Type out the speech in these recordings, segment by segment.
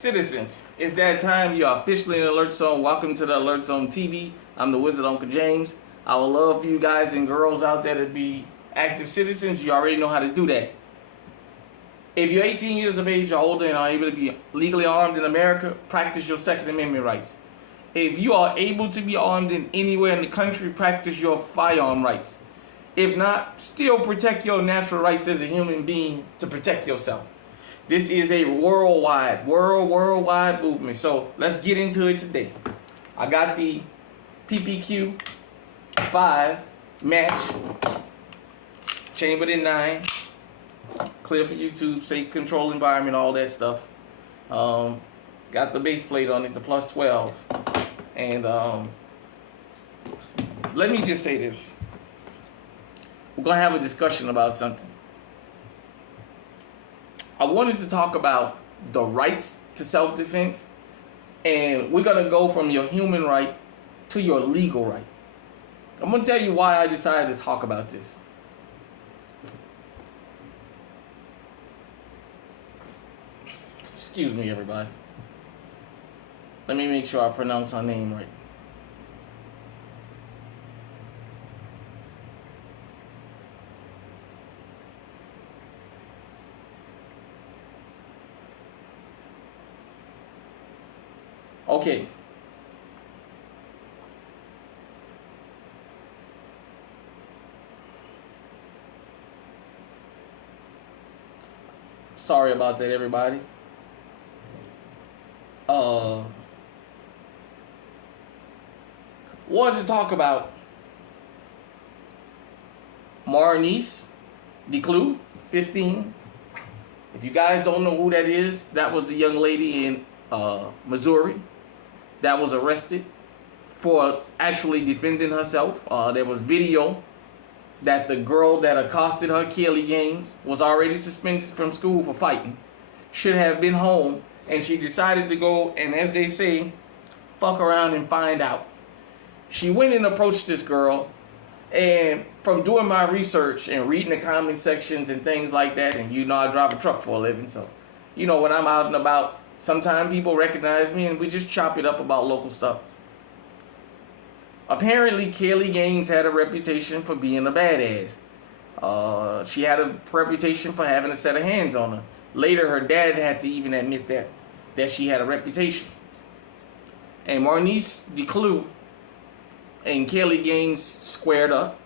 Citizens, it's that time. You are officially in Alert Zone. Welcome to the Alert Zone TV. I'm the Wizard Uncle James. I would love for you guys and girls out there to be active citizens. You already know how to do that. If you're 18 years of age or older and are able to be legally armed in America, practice your Second Amendment rights. If you are able to be armed in anywhere in the country, practice your firearm rights. If not, still protect your natural rights as a human being to protect yourself. This is a worldwide movement. So let's get into it today. I got the PPQ 5 match, chambered in 9, clear for YouTube, safe control environment, all that stuff. Got the base plate on it, the plus 12. And let me just say this. We're going to have a discussion about something. I wanted to talk about the rights to self-defense, and we're going to go from your human right to your legal right. I'm going to tell you why I decided to talk about this. Excuse me, everybody. Let me make sure I pronounce her name right. Okay. Sorry about that, everybody. Wanted to talk about Marnice Declue, 15. If you guys don't know who that is, that was the young lady in Missouri that was arrested for actually defending herself. There was video that the girl that accosted her, Kelly Gaines, was already suspended from school for fighting. Should have been home, and she decided to go and, as they say, fuck around and find out. She went and approached this girl, and from doing my research and reading the comment sections and things like that, and you know I drive a truck for a living, so you know when I'm out and about, sometimes people recognize me and we just chop it up about local stuff. Apparently, Kelly Gaines had a reputation for being a badass. She had a reputation for having a set of hands on her. Later, her dad had to even admit that she had a reputation. And Marnice Declue and Kelly Gaines squared up.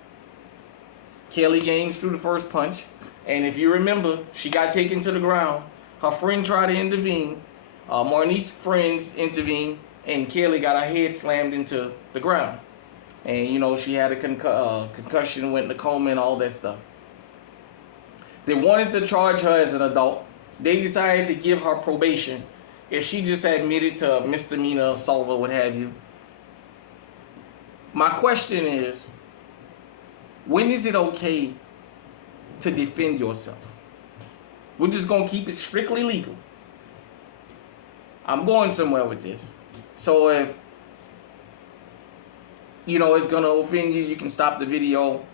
Kelly Gaines threw the first punch. And if you remember, she got taken to the ground. Her friend tried to intervene. Marnice's friends intervened, and Kelly got her head slammed into the ground. And, you know, she had a concussion, went in the coma and all that stuff. They wanted to charge her as an adult. They decided to give her probation if she just admitted to misdemeanor assault or what have you. My question is, when is it okay to defend yourself? We're just going to keep it strictly legal. I'm going somewhere with this. So if, you know, it's going to offend you, you can stop the video.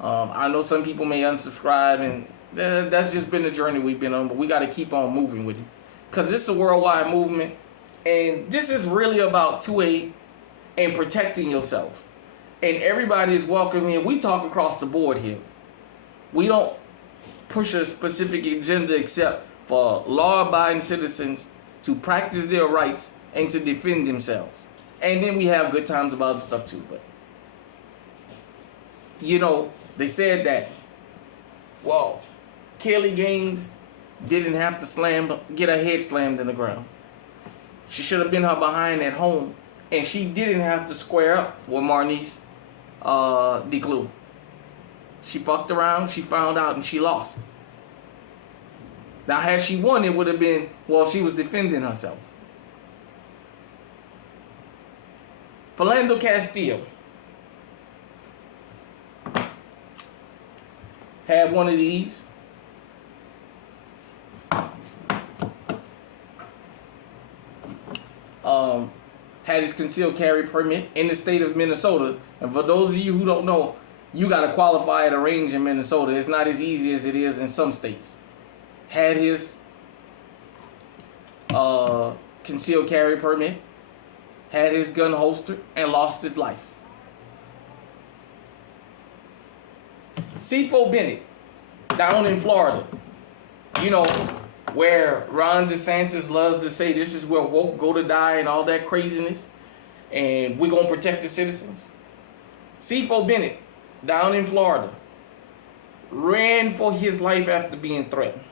I know some people may unsubscribe, and that's just been the journey we've been on, but we got to keep on moving with it. Because this is a worldwide movement, and this is really about 2A and protecting yourself. And everybody is welcome here. We talk across the board here. We don't push a specific agenda except for law-abiding citizens to practice their rights and to defend themselves. And then we have good times about the stuff too. But, you know, they said that, well, Kelly Gaines didn't have to get her head slammed in the ground. She should have been her behind at home. And she didn't have to square up with Marnice Declue. She fucked around, she found out, and she lost. Now, had she won, it would have been, well, she was defending herself. Philando Castile had one of these. Had his concealed carry permit in the state of Minnesota. And for those of you who don't know, you got to qualify at a range in Minnesota. It's not as easy as it is in some states. Had his concealed carry permit, had his gun holstered, and lost his life. C4 Bennett, down in Florida, you know, where Ron DeSantis loves to say this is where woke go to die and all that craziness, and we're going to protect the citizens. C4 Bennett, down in Florida, ran for his life after being threatened.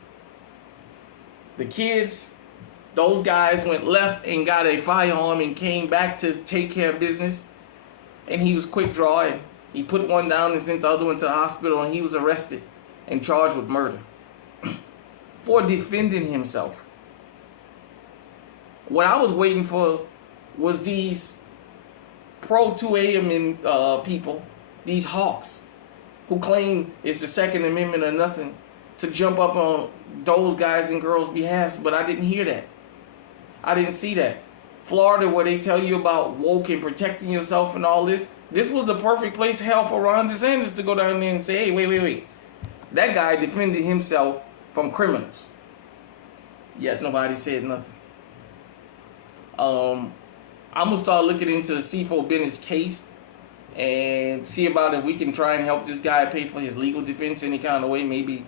The kids, those guys went left and got a firearm and came back to take care of business. And he was quick draw, and he put one down and sent the other one to the hospital, and he was arrested and charged with murder for defending himself. What I was waiting for was these pro 2A people, these hawks, who claim it's the Second Amendment or nothing, to jump up on those guys and girls' behalf, but I didn't hear that. I didn't see that. Florida, where they tell you about woke and protecting yourself and all this, this was the perfect place, hell, for Ron DeSantis to go down there and say, hey, wait. That guy defended himself from criminals. Yet nobody said nothing. I'm going to start looking into C4 Bennett's case and see about if we can try and help this guy pay for his legal defense any kind of way, maybe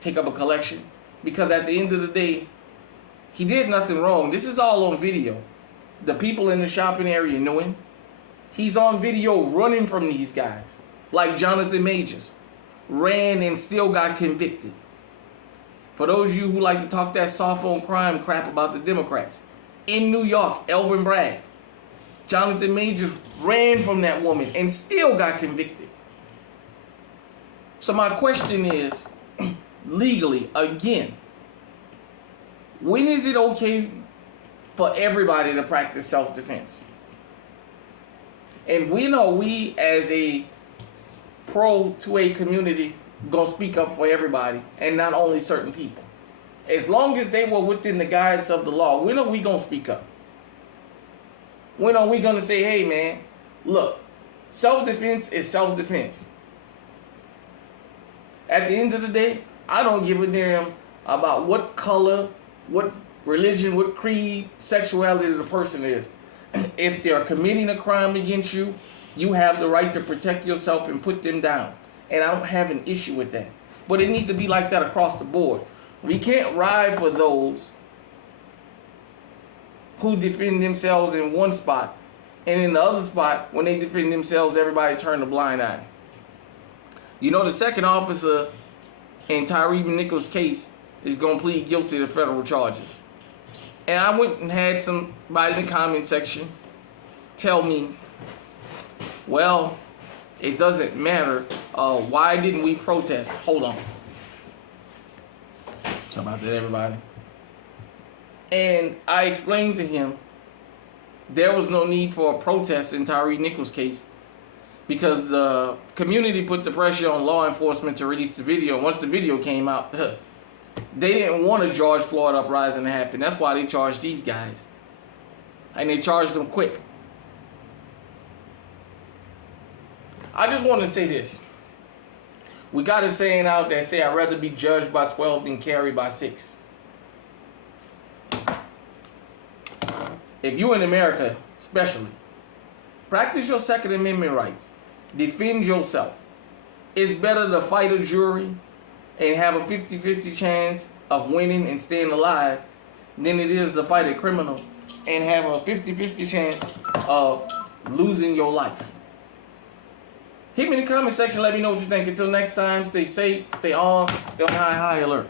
take up a collection. Because at the end of the day, he did nothing wrong. This is all on video. The people in the shopping area know him. He's on video running from these guys. Like Jonathan Majors. Ran and still got convicted. For those of you who like to talk that soft on crime crap about the Democrats. In New York, Elvin Bragg. Jonathan Majors ran from that woman and still got convicted. So my question is, legally, again, when is it okay for everybody to practice self-defense? And when are we as a pro 2A community going to speak up for everybody and not only certain people? As long as they were within the guidance of the law, when are we going to speak up? When are we going to say, hey man, look, self-defense is self-defense. At the end of the day, I don't give a damn about what color, what religion, what creed, sexuality the person is. If they're committing a crime against you, you have the right to protect yourself and put them down. And I don't have an issue with that. But it needs to be like that across the board. We can't ride for those who defend themselves in one spot, and in the other spot, when they defend themselves, everybody turn a blind eye. You know, the second officer in Tyre Nichols' case is going to plead guilty to federal charges. And I went and had somebody in the comment section tell me, well, it doesn't matter. Why didn't we protest? Hold on. Sorry about that, everybody. And I explained to him there was no need for a protest in Tyre Nichols' case because the community put the pressure on law enforcement to release the video. Once the video came out, they didn't want a George Floyd uprising to happen. That's why they charged these guys. And they charged them quick. I just want to say this. We got a saying out that say, I'd rather be judged by 12 than carried by 6. If you in America, especially, practice your Second Amendment rights. Defend yourself. It's better to fight a jury and have a 50-50 chance of winning and staying alive than it is to fight a criminal and have a 50-50 chance of losing your life. Hit me in the comment section. Let me know what you think. Until next time, stay safe, stay on high alert.